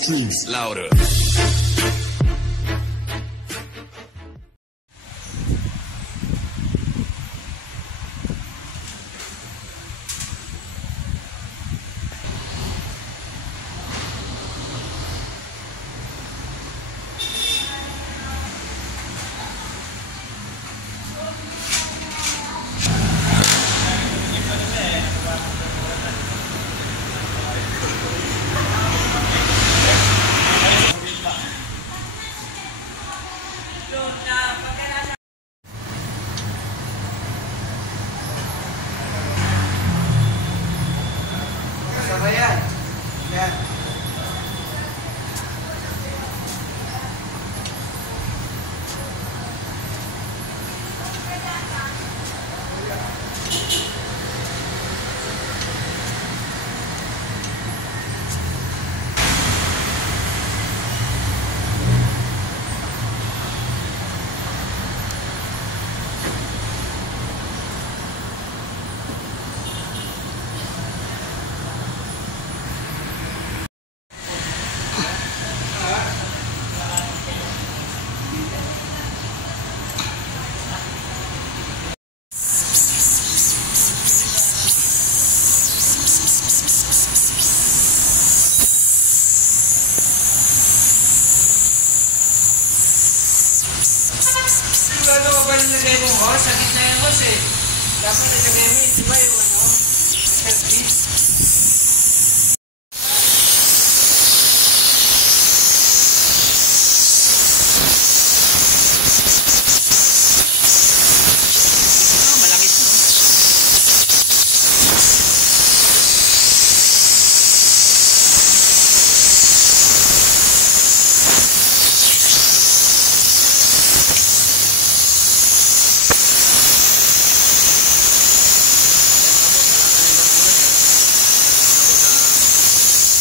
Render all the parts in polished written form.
Streams louder. Ano ba ba nilagay mo? Oh, sa gitna yung boss eh. Dapat nilagay mo, di ba yung ano? Selfie?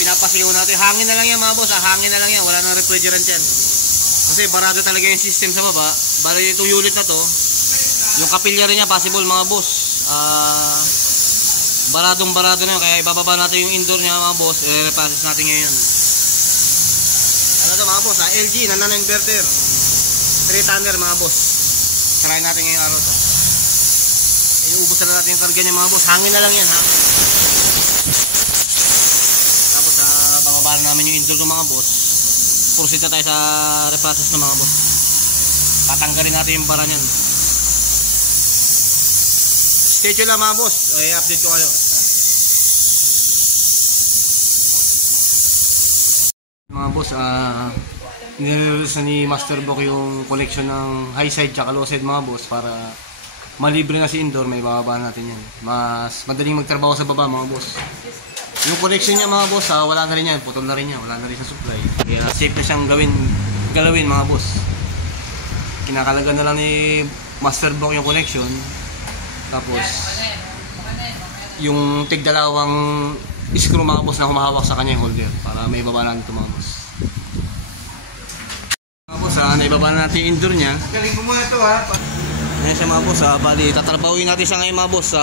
Pinapasigaw natin. Hangin na lang yan mga boss. Hangin na lang yan. Wala nang refrigerant yan. Kasi barado talaga yung system sa baba. Bali itong unit na to, yung kapilya rin niya possible mga boss. Baradong barado na yun. Kaya ibababa natin yung indoor niya mga boss. I-reprocess natin ngayon. Ano to mga boss? LG na inverter. 3 tonner mga boss. Try natin ngayong araw to. Iubos na natin yung karga niya mga boss. Hangin na lang yan. Hangin. Babaan namin yung indoor ng mga boss. Proceed na tayo sa reprocess ng mga boss. Tatanggalin natin yung bara niyan. Stay tuned lang mga boss. I-update ko kayo. Mga boss, nire-release na ni Master Book yung connection ng high side tsaka low side mga boss para malibre na si indoor. May bababa natin yan. Mas madaling magtrabaho sa baba mga boss. Yung connection niya mga boss, wala na rin yan, putol na rin yan, wala na rin sa supply. Kaya safe na siyang galawin mga boss. Kinakalagan na lang ni Master Book yung connection. Tapos yung tigdalawang screw mga boss na humahawak sa kanya yung holder para may ibaba natin ito mga boss. Mga boss, naibaba na natin yung indoor niya. Galing mo muna ito ha. Ayan siya mga boss, bali tatrabawin natin siya ngayon mga boss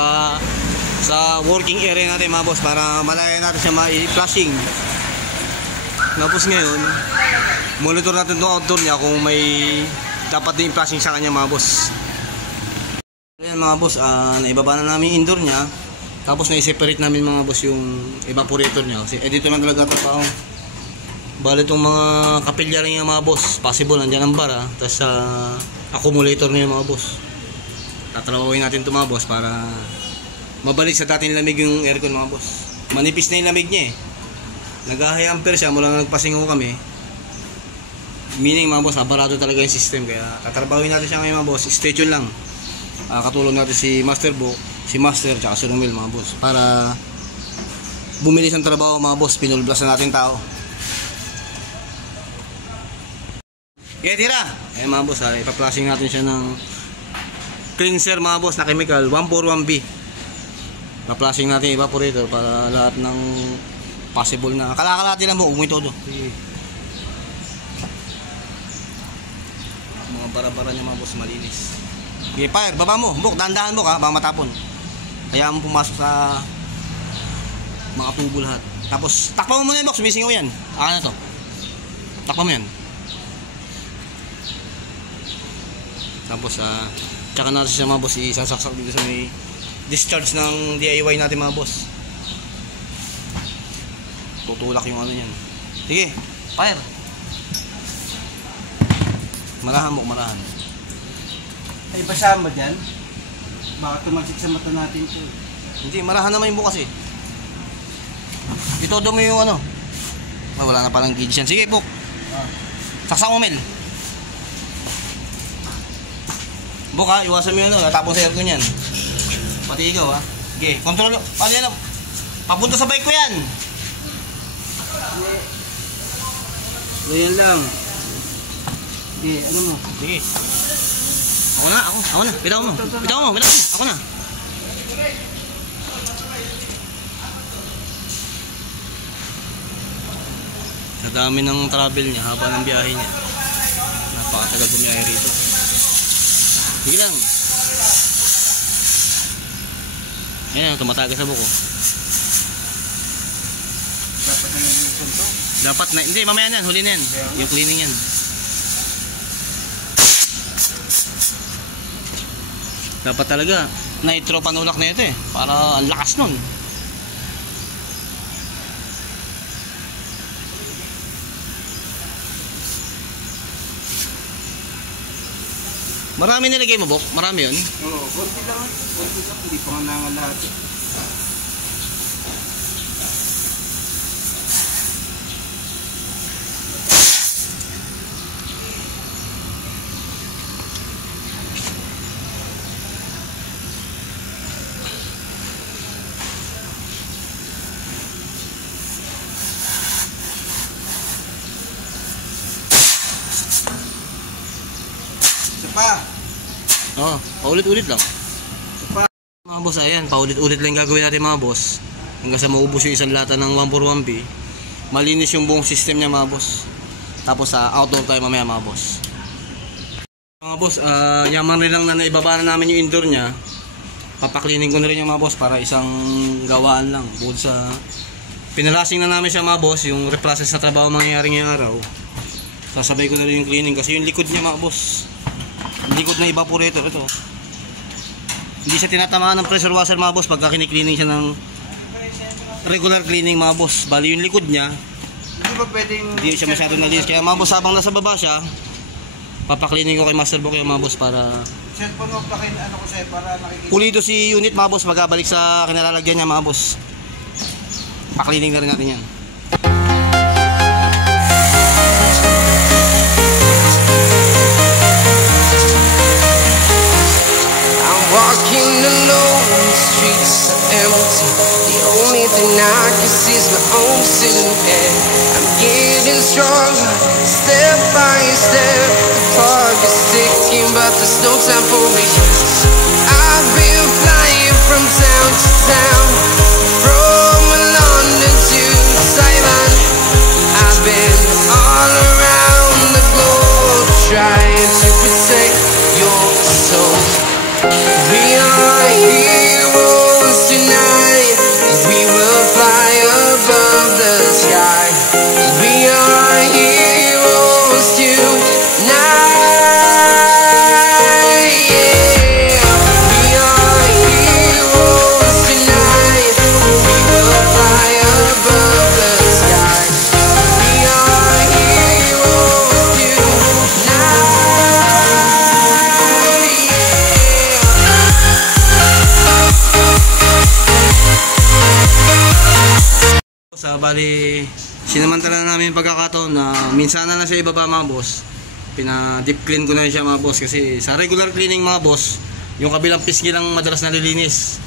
sa working area natin mga boss para malaya natin siya ma-flashing. Tapos ngayon monitor natin itong outdoor niya kung may dapat din flashing sa kanya mga boss. Ayan mga boss, naibaba na namin indoor niya. Tapos na-separate namin mga boss yung evaporator niya kasi dito na talaga trabaho. Bali itong mga kapilya rin yung mga boss, possible nandiyan ang bara. Tapos accumulator na yung mga boss. Tatrabawin natin ito mga boss para mabalik sa dating lamig yung aircon mga boss. Manipis na yung lamig niya eh. Nag-high ampere siya mula na nagpasingaw kami. Meaning mga boss, barado talaga yung system. Kaya tatrabawin natin siya ngayon mga boss. Stay tuned lang. Katulong natin si Master Book, si Master, tsaka si Romel mga boss. Para bumilis ang trabaho mga boss. Pinulblas na natin tao. Kaya tira! Ayan mga boss, ipa-flashing natin siya ng cleanser mga boss na chemical 141B. Na-flashing natin evaporator para lahat ng possible na kalakalati lang mo, umito doon. Mga bara-bara niya mga boss malinis. Okay, fire, baba mo, buk, dahan-dahan mo ka, baka matapon. Kaya mo pumasok sa mga tubo lahat. Tapos, takpan mo muna yung box, sumisingaw yan. Akin na to. Takpan mo yan. Tapos tsaka natin siya mga boss isasaksak dito sa may discharge ng DIY natin mga boss. Tutulak yung ano yan. Sige, fire. Marahan mo, marahan. Ay, basahan mo dyan? Baka tumagsik sa mata natin ito. Hindi, marahan naman yung bukas eh. Itodo mo yung ano. Wala na palang gauge yan. Sige, Buk. Saksak mo, Mel. Buk ha, iwasan mo yun, natapon sa aircon yan. Pati ikaw ha. Okay, control. Ano yan? Papunta sa bike ko yan. Ganyan lang. Sige, ano mo? Sige. Ako na. Bitaw mo. Ako na. Sa dami ng travel niya, haba ng biyahe niya. Napakatagal bumiyahe rito. Sige lang. Ayan, tumatagas sa buko. Dapat na yung sunto? Dapat na, hindi, mamaya yan, huli na yan. Yung cleaning yan. Dapat talaga, nitro panulak na ito eh. Para ang lakas nun. Marami nilagay mo, Bok? Marami yun? Oo, konti lang. Hindi pa nga nangalat. Pa. Oo, paulit-ulit lang. Mga boss, ayan, paulit-ulit lang gagawin natin mga boss. Hanggang sa maubos yung isang lata ng 141B. Malinis yung buong system niya mga boss. Tapos outdoor tayo mamaya mga boss. Mga boss, yaman rin lang na naibaba na namin yung indoor niya. Papaklining ko na rin yung mga boss para isang gawaan lang. Bukod sa pinalasing na namin siya mga boss, yung reprocess na trabaho mangyayari ngayong araw. Sasabay ko na rin yung cleaning kasi yung likod niya mga boss. Likod na evaporator ito. Hindi siya tinatamaan ng pressure washer mga boss pagka kinikleaning siya ng regular cleaning mga boss. Bali yung likod niya Hindi ba pwedeng... hindi siya masyado nalinis. Kaya mga boss, habang nasa baba siya, papaklining ko kay Master Book yung mga boss para cellphone mo pa ano ko sa'yo para nakikita. pulido si unit mga boss. Magabalik sa kinalalagyan niya mga boss. Paklining na rin natin yan. Walking alone, the streets are empty. The only thing I can see is my own silhouette. I'm getting stronger, step by step. The clock is ticking, but there's no time for me. I've been flying from town to town, from London to Taiwan. I've been all around the globe, trying to protect your soul. We are heroes tonight. We will fly above the sky. We are heroes tonight. Yeah. We are heroes tonight. We will fly above the sky. We are heroes tonight. Sa bali, sinamantala namin yung pagkakataon na minsan na siya ibaba mga boss. Pina-deep clean ko na siya mga boss kasi sa regular cleaning mga boss, yung kabilang pisngi lang madalas nalilinis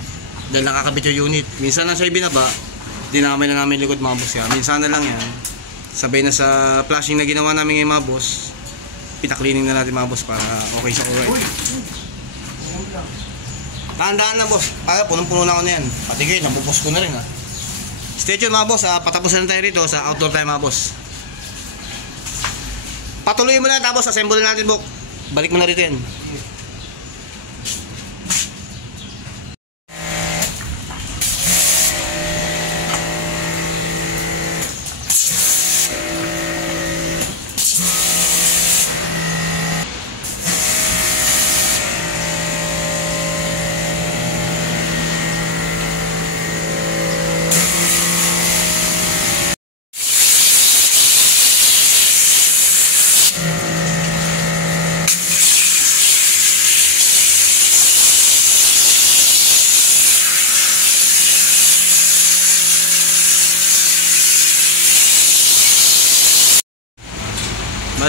dahil nakakabit yung unit. Minsan na siya ibinaba, dinamay na namin likod mga boss. Kaya minsan na lang yan. Sabay na sa flashing na ginawa namin ngayon mga boss, pina-cleaning na natin mga boss para okay sa alright. Tandaan na boss, punong-puno na ako na yan. Pati kayo, nabupos ko na rin ha. Stay tuned mga boss, patapos na tayo rito sa outdoor tayo mga boss. Patuloy mo na tapos assemble natin Bok. Balik mo na rito yan.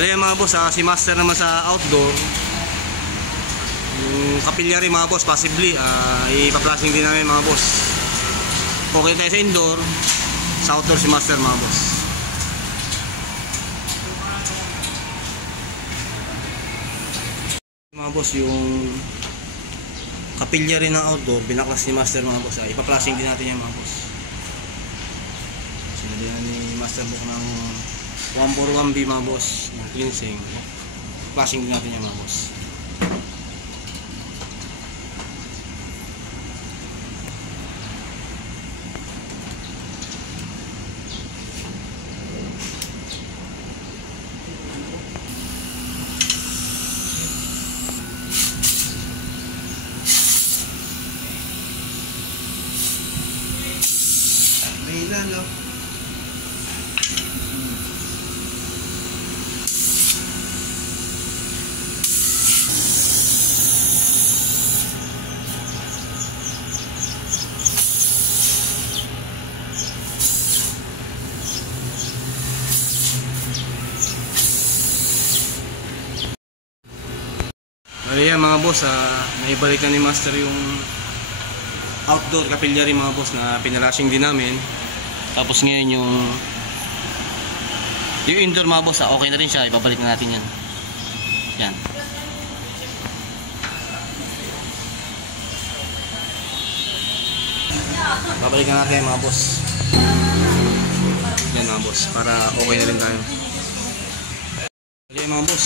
Bali yan mga boss, si master naman sa outdoor. Yung capillary mga boss, possibly ipa-flashing din namin mga boss. Okay tayo sa indoor, sa outdoor si master mga boss. Mga boss, yung capillary ng outdoor, binaklas ni master mga boss. Ipa-flashing din natin yan mga boss. Sinalihan ni master book ng 141B mga boss, yung cleansing. Flashing din natin yan mga boss. May lalo. Ayan mga boss, naibalik na ni master yung outdoor capillary mga boss na pinalashing din namin. Tapos ngayon yung indoor mga boss, okay na rin siya, ibabalik na natin yan. Yan. Babalik na natin mga boss. Yan mga boss, para okay na rin tayo. Ayan mga boss,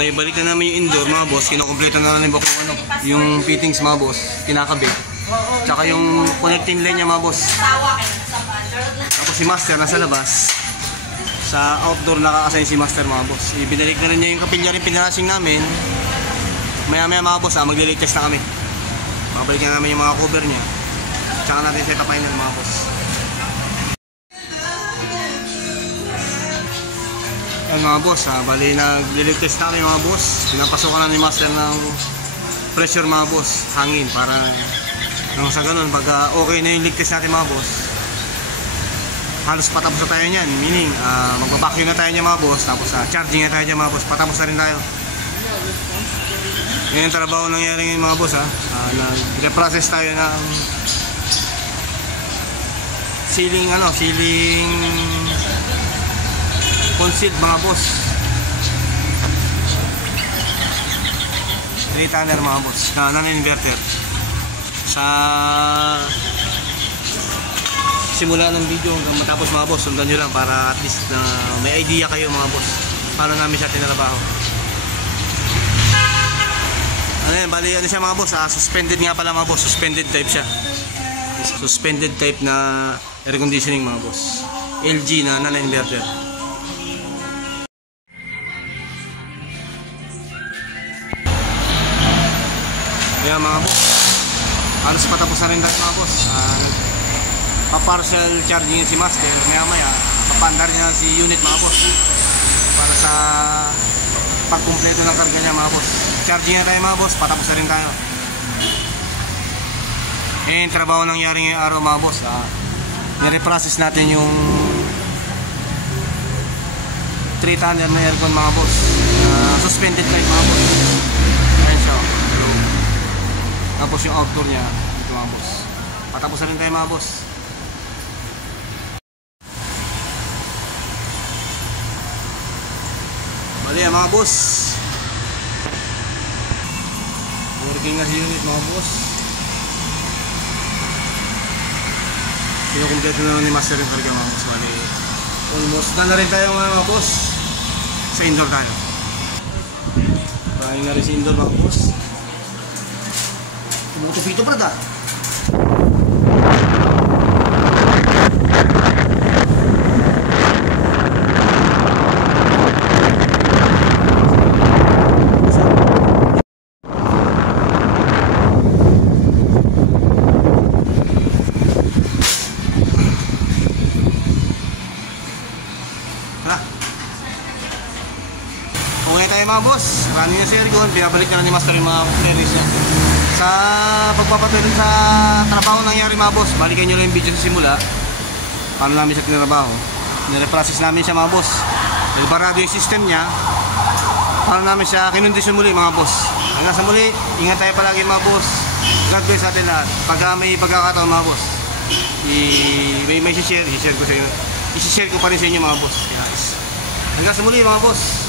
naibalik na namin yung indoor mga boss. Kinakompleto na namin kung ano, yung fittings mga boss, kinakabit. Tsaka yung connecting line niya mga boss. Tapos si master nasa labas. Sa outdoor naka-assign si master mga boss. Ibinalik na rin niya yung capillary pinarashing namin. Maya maya mga boss, magli-lake test na kami. Mabalik na namin yung mga cover niya. Tsaka natin set up final mga boss. Yan mga boss, bali nag-lake test na kami mga boss. Pinapasokan na ni master ng pressure mga boss, hangin, para nang sa ganun, pag okay na yung leak test natin mga boss, halos patapos na tayo niyan. Meaning, magbabacuum na tayo niya mga boss, tapos charging na tayo niya mga boss, patapos na rin tayo. Yan yung trabaho nangyari ngayon mga boss. Nag-reprocess tayo ng sealing concealed mga boss. 3 tanner mga boss, na non-inverter. Sa simula ng video hanggang matapos mga boss, sundan nyo lang para at least may idea kayo mga boss paano namin siya tinrabaho. Ano yan, bali ano siya mga boss, suspended nga pala mga boss, suspended type siya. Suspended type na air conditioning mga boss, LG na non-inverter. Kaya mga boss, halos patapos na rin tayo mga boss. Pa-partial charging si master, maya maya papandar niya si unit mga boss para sa pagkumpleto ng karga niya mga boss. Charging na tayo mga boss, patapos na rin tayo. And trabaho nangyari ngayong araw mga boss, nire-process natin yung 3 tanner na aircon mga boss, suspended type mga boss. Ayan siya. Tapos yung outdoor niya, ito mga boss. Patapos na rin tayo mga boss. Bali yan mga boss, working na si unit mga boss. Kinukumpleto na ni master yung karga mga boss. Bali almost na rin tayo mga boss. Sa indoor tayo. Bali na rin sa indoor mga boss. Tumutupito brad Okay tayo mga boss, running na si aircon, pinabalik na ni master yung mga flares niya. Sa pagpapatuloy sa trabaho nangyari mga boss, balikan nyo lang yung video sa simula paano namin siya tinrabaho. Nire-process namin siya mga boss. barado yung system niya. Para namin siya kinondisyon muli mga boss. Hanggang sa muli, ingat tayo palagi mga boss. God bless sa atin lahat. Pagka may pagkakataon mga boss, may share ko sa inyo. I-share ko pa rin sa inyo mga boss. Hanggang sa muli mga boss.